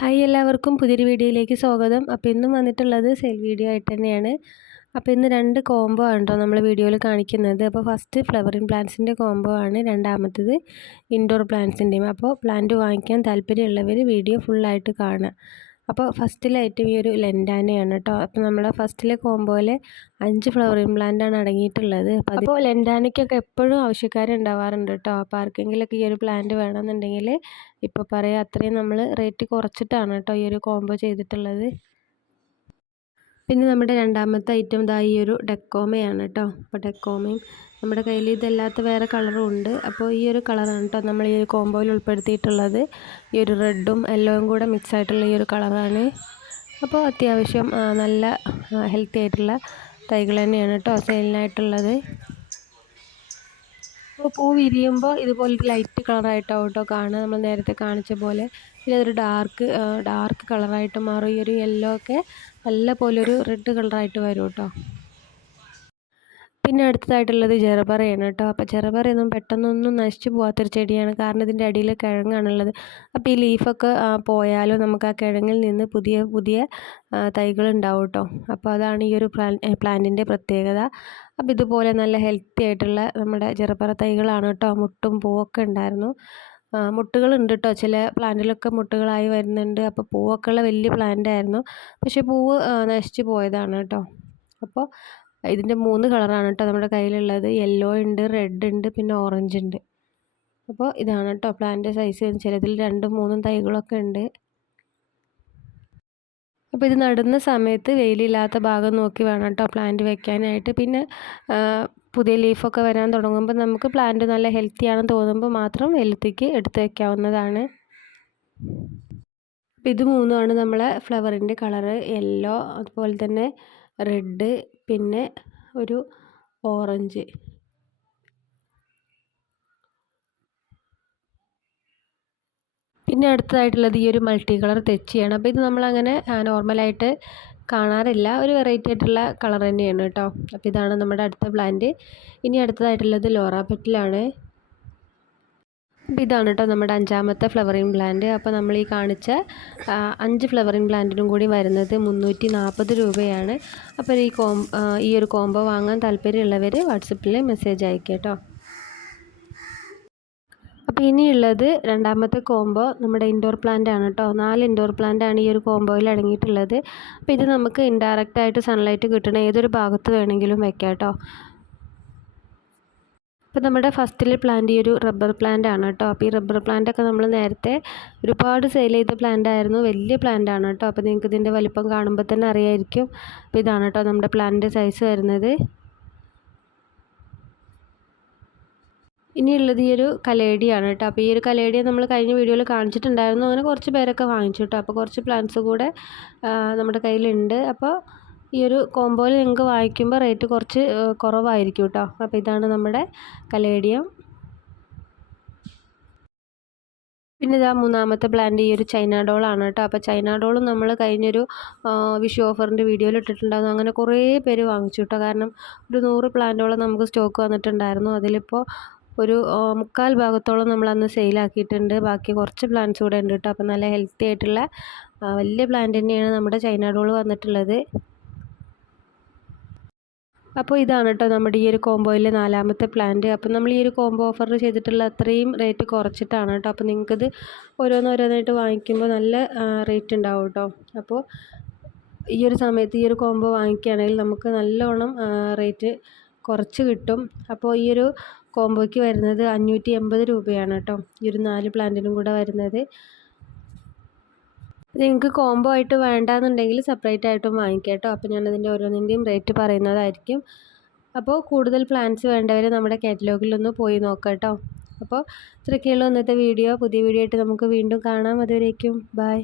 Hi എല്ലാവർക്കും പുതിയൊരു വീഡിയോയിലേക്ക് സ്വാഗതം. അപ്പോൾ ഇന്നും വന്നിട്ടുള്ളത് സെയിൽ വീഡിയോ ആയിട്ട് തന്നെയാണ്. അപ്പോൾ ഇന്ന് 2 കോംബോ ആണ് കേട്ടോ നമ്മൾ വീഡിയോയിൽ കാണിക്കുന്നത്. അപ്പോൾ ഫസ്റ്റ് ഫ്ലവറിങ് പ്ലാന്റ്സിൻ്റെ കോംബോ ആണ്, രണ്ടാമത്തത് ഇൻഡോർ പ്ലാന്റ്സിൻ്റെയും. അപ്പോൾ പ്ലാന്റ് വാങ്ങിക്കാൻ താല്പര്യമുള്ളവർ വീഡിയോ ഫുള്ളായിട്ട് കാണുക. അപ്പോൾ ഫസ്റ്റിലെ ഐറ്റം ഈ ഒരു ലെൻഡാനയാണ് കേട്ടോ. അപ്പോൾ നമ്മുടെ ഫസ്റ്റിലെ കോംബോയിൽ 5 ഫ്ലവറിങ് പ്ലാന്റാണ് അടങ്ങിയിട്ടുള്ളത്. അപ്പോൾ ലെൻഡാനയ്ക്കൊക്കെ എപ്പോഴും ആവശ്യക്കാരുണ്ടാവാറുണ്ട് കേട്ടോ. അപ്പോൾ ആർക്കെങ്കിലുമൊക്കെ ഈ ഒരു പ്ലാന്റ് വേണമെന്നുണ്ടെങ്കിൽ ഇപ്പോൾ പറയാം, അത്രയും നമ്മൾ റേറ്റ് കുറച്ചിട്ടാണ് കേട്ടോ ഈ ഒരു കോംബോ ചെയ്തിട്ടുള്ളത്. പിന്നെ നമ്മുടെ രണ്ടാമത്തെ ഐറ്റം ഈ ഒരു ഡെക്കോമയാണ് കേട്ടോ. അപ്പോൾ ഡെക്കോമയും നമ്മുടെ കയ്യിൽ ഇതല്ലാത്ത വേറെ കളറും ഉണ്ട്. അപ്പോൾ ഈ ഒരു കളറാണ് കേട്ടോ നമ്മൾ ഈ ഒരു കോംബോയിൽ ഉൾപ്പെടുത്തിയിട്ടുള്ളത്. ഈ ഒരു റെഡും യെല്ലോയും കൂടെ മിക്സ് ആയിട്ടുള്ള ഈ ഒരു കളറാണ്. അപ്പോൾ അത്യാവശ്യം നല്ല ഹെൽത്തി ആയിട്ടുള്ള തൈകൾ തന്നെയാണ് കേട്ടോ സെയിലിനായിട്ടുള്ളത്. അപ്പോൾ പൂ വിരിയുമ്പോൾ ഇതുപോലൊരു ലൈറ്റ് കളറായിട്ടാവും കേട്ടോ കാണുക, നമ്മൾ നേരത്തെ കാണിച്ച പോലെ. പിന്നെ അതൊരു ഡാർക്ക് കളറായിട്ട് മാറും. ഈ ഒരു യെല്ലോ ഒക്കെ നല്ല പോലൊരു റെഡ് കളറായിട്ട് വരും കേട്ടോ. പിന്നെ അടുത്തതായിട്ടുള്ളത് ജെറബറയാണ് കേട്ടോ. അപ്പോൾ ജെറബറയൊന്നും പെട്ടെന്നൊന്നും നശിച്ചു പോകാത്തൊരു ചെടിയാണ്, കാരണം ഇതിൻ്റെ അടിയിൽ കിഴങ്ങാണുള്ളത്. അപ്പോൾ ഈ ലീഫൊക്കെ പോയാലും നമുക്ക് ആ കിഴങ്ങിൽ നിന്ന് പുതിയ പുതിയ തൈകൾ ഉണ്ടാവും കേട്ടോ. അപ്പോൾ അതാണ് ഈ ഒരു പ്ലാന്റിൻ്റെ പ്രത്യേകത. അപ്പോൾ ഇതുപോലെ നല്ല ഹെൽത്തി ആയിട്ടുള്ള നമ്മുടെ ജെറബറ തൈകളാണ് കേട്ടോ. മുട്ടും പൂവൊക്കെ ഉണ്ടായിരുന്നു. മുട്ടുകളുണ്ട് കേട്ടോ, ചില പ്ലാന്റിലൊക്കെ മുട്ടുകളായി വരുന്നുണ്ട്. അപ്പോൾ പൂവൊക്കെ ഉള്ള വലിയ പ്ലാന്റ് ആയിരുന്നു, പക്ഷേ പൂവ് നശിച്ചു പോയതാണ് കേട്ടോ. അപ്പോൾ ഇതിൻ്റെ 3 കളറാണ് കേട്ടോ നമ്മുടെ കയ്യിലുള്ളത്. യെല്ലോ ഉണ്ട്, റെഡ് ഉണ്ട്, പിന്നെ ഓറഞ്ച് ഉണ്ട്. അപ്പോൾ ഇതാണ് കേട്ടോ പ്ലാന്റ് സൈസ്. ചിലതിൽ 2ഉം 3ഉം തൈകളൊക്കെ ഉണ്ട്. അപ്പോൾ ഇത് നടുന്ന സമയത്ത് വെയിലില്ലാത്ത ഭാഗം നോക്കി വേണം കേട്ടോ പ്ലാന്റ് വെക്കാനായിട്ട്. പിന്നെ പുതിയ ലീഫൊക്കെ വരാൻ തുടങ്ങുമ്പോൾ നമുക്ക് പ്ലാന്റ് നല്ല ഹെൽത്തി ആണെന്ന് തോന്നുമ്പോൾ മാത്രം വെയിലത്തേക്ക് എടുത്ത് വയ്ക്കാവുന്നതാണ്. അപ്പോൾ ഇത് 3ആണ് നമ്മളെ ഫ്ലവറിൻ്റെ കളറ്. യെല്ലോ, അതുപോലെ തന്നെ റെഡ്, പിന്നെ ഒരു ഓറഞ്ച്. പിന്നെ അടുത്തതായിട്ടുള്ളത് ഈ ഒരു മൾട്ടി കളർ തെച്ചിയാണ്. അപ്പോൾ ഇത് നമ്മളങ്ങനെ നോർമലായിട്ട് കാണാറില്ല, ഒരു വെറൈറ്റി ആയിട്ടുള്ള കളർ തന്നെയാണ് കേട്ടോ. അപ്പോൾ ഇതാണ് നമ്മുടെ അടുത്ത പ്ലാന്റ്. ഇനി അടുത്തതായിട്ടുള്ളത് ലോറ പെറ്റലാണ്. അപ്പോൾ ഇതാണ് കേട്ടോ നമ്മുടെ 5ാമത്തെ ഫ്ലവറിങ് പ്ലാന്റ്. അപ്പോൾ നമ്മൾ ഈ കാണിച്ച 5 ഫ്ലവറിങ് പ്ലാന്റിനും കൂടി വരുന്നത് 340 രൂപയാണ്. അപ്പോൾ ഈ ഒരു കോംബോ വാങ്ങാൻ താല്പര്യമുള്ളവർ വാട്സപ്പിൽ മെസ്സേജ് അയക്കുക കേട്ടോ. അപ്പോൾ ഇനിയുള്ളത് 2ാമത്തെ കോംബോ നമ്മുടെ ഇൻഡോർ പ്ലാന്റ് ആണ് കേട്ടോ. 4 ഇൻഡോർ പ്ലാന്റ് ആണ് ഈ ഒരു കോംബോയിൽ അടങ്ങിയിട്ടുള്ളത്. അപ്പോൾ ഇത് നമുക്ക് ഇൻഡയറക്റ്റായിട്ട് സൺലൈറ്റ് കിട്ടണ ഏതൊരു ഭാഗത്ത് വേണമെങ്കിലും വെക്കാം കേട്ടോ. അപ്പോൾ നമ്മുടെ ഫസ്റ്റിലെ പ്ലാന്റ് ഈ ഒരു റബ്ബർ പ്ലാന്റ് ആണ് കേട്ടോ. അപ്പോൾ ഈ റബ്ബർ പ്ലാന്റൊക്കെ നമ്മൾ നേരത്തെ ഒരുപാട് സെയിൽ ചെയ്ത പ്ലാന്റ് ആയിരുന്നു. വലിയ പ്ലാന്റ് ആണ് കേട്ടോ. അപ്പോൾ നിങ്ങൾക്ക് ഇതിൻ്റെ വലിപ്പം കാണുമ്പോൾ തന്നെ അറിയായിരിക്കും. അപ്പോൾ ഇതാണ് കേട്ടോ നമ്മുടെ പ്ലാന്റിൻ്റെ സൈസ് വരുന്നത്. ഇനിയുള്ളത് ഈ ഒരു കലേഡിയാണ് കേട്ടോ. അപ്പോൾ ഈ ഒരു കലേഡിയ നമ്മൾ കഴിഞ്ഞ വീഡിയോയിൽ കാണിച്ചിട്ടുണ്ടായിരുന്നു. അങ്ങനെ കുറച്ച് പേരൊക്കെ വാങ്ങിച്ചു കേട്ടോ. അപ്പോൾ കുറച്ച് പ്ലാന്റ്സ് കൂടെ നമ്മുടെ കയ്യിലുണ്ട്. അപ്പോൾ ഈ ഒരു കോംബോയിൽ നിങ്ങൾക്ക് വാങ്ങിക്കുമ്പോൾ റേറ്റ് കുറച്ച് കുറവായിരിക്കും കേട്ടോ. അപ്പോൾ ഇതാണ് നമ്മുടെ കലേഡിയം. പിന്നെ ഇതാ 3ാമത്തെ പ്ലാന്റ് ഈ ഒരു ചൈന ഡോളാണ് കേട്ടോ. അപ്പോൾ ചൈന ഡോളും നമ്മൾ കഴിഞ്ഞൊരു വിഷു ഓഫറിൻ്റെ വീഡിയോയിൽ ഇട്ടിട്ടുണ്ടായിരുന്നു. അങ്ങനെ കുറേ പേര് വാങ്ങിച്ചു കേട്ടോ. കാരണം ഒരു 100 പ്ലാന്റോളം നമുക്ക് സ്റ്റോക്ക് വന്നിട്ടുണ്ടായിരുന്നു. അതിലിപ്പോൾ ഒരു 3/4 ഭാഗത്തോളം നമ്മൾ അന്ന് സെയിലാക്കിയിട്ടുണ്ട്. ബാക്കി കുറച്ച് പ്ലാന്റ്സ് കൂടെ ഉണ്ട് കേട്ടോ. അപ്പോൾ നല്ല ഹെൽത്തി ആയിട്ടുള്ള വലിയ പ്ലാന്റ് തന്നെയാണ് നമ്മുടെ ചൈന ഡോൾ വന്നിട്ടുള്ളത്. അപ്പോൾ ഇതാണ് കേട്ടോ നമ്മുടെ ഈ ഒരു കോംബോയിലെ 4ാമത്തെ പ്ലാന്റ്. അപ്പോൾ നമ്മൾ ഈ ഒരു കോംബോ ഓഫർ ചെയ്തിട്ടുള്ള അത്രയും റേറ്റ് കുറച്ചിട്ടാണ് കേട്ടോ. അപ്പോൾ നിങ്ങൾക്കിത് ഓരോന്നായിട്ട് വാങ്ങിക്കുമ്പോൾ നല്ല റേറ്റ് ഉണ്ടാവും കേട്ടോ. അപ്പോൾ ഈ ഒരു സമയത്ത് ഈ ഒരു കോംബോ വാങ്ങിക്കുകയാണെങ്കിൽ നമുക്ക് നല്ലോണം റേറ്റ് കുറച്ച് കിട്ടും. അപ്പോൾ ഈ ഒരു കോംബോയ്ക്ക് വരുന്നത് 580 രൂപയാണ് കേട്ടോ, ഈ ഒരു 4 പ്ലാന്റിനും കൂടെ വരുന്നത്. നിങ്ങൾക്ക് കോംബോ ആയിട്ട് വേണ്ടാന്നുണ്ടെങ്കിൽ സെപ്പറേറ്റ് ആയിട്ടും വാങ്ങിക്കാം കേട്ടോ. അപ്പോൾ ഞാനതിൻ്റെ ഓരോന്നിൻ്റെയും റേറ്റ് പറയുന്നതായിരിക്കും. അപ്പോൾ കൂടുതൽ പ്ലാന്റ്സ് വേണ്ടവർ നമ്മുടെ കാറ്റലോഗിലൊന്ന് പോയി നോക്കാം കേട്ടോ. അപ്പോൾ ഇത്രയൊക്കെയുള്ളൂ ഇന്നത്തെ വീഡിയോ. പുതിയ വീഡിയോ ആയിട്ട് നമുക്ക് വീണ്ടും കാണാം. അതുവരേക്കും ബൈ.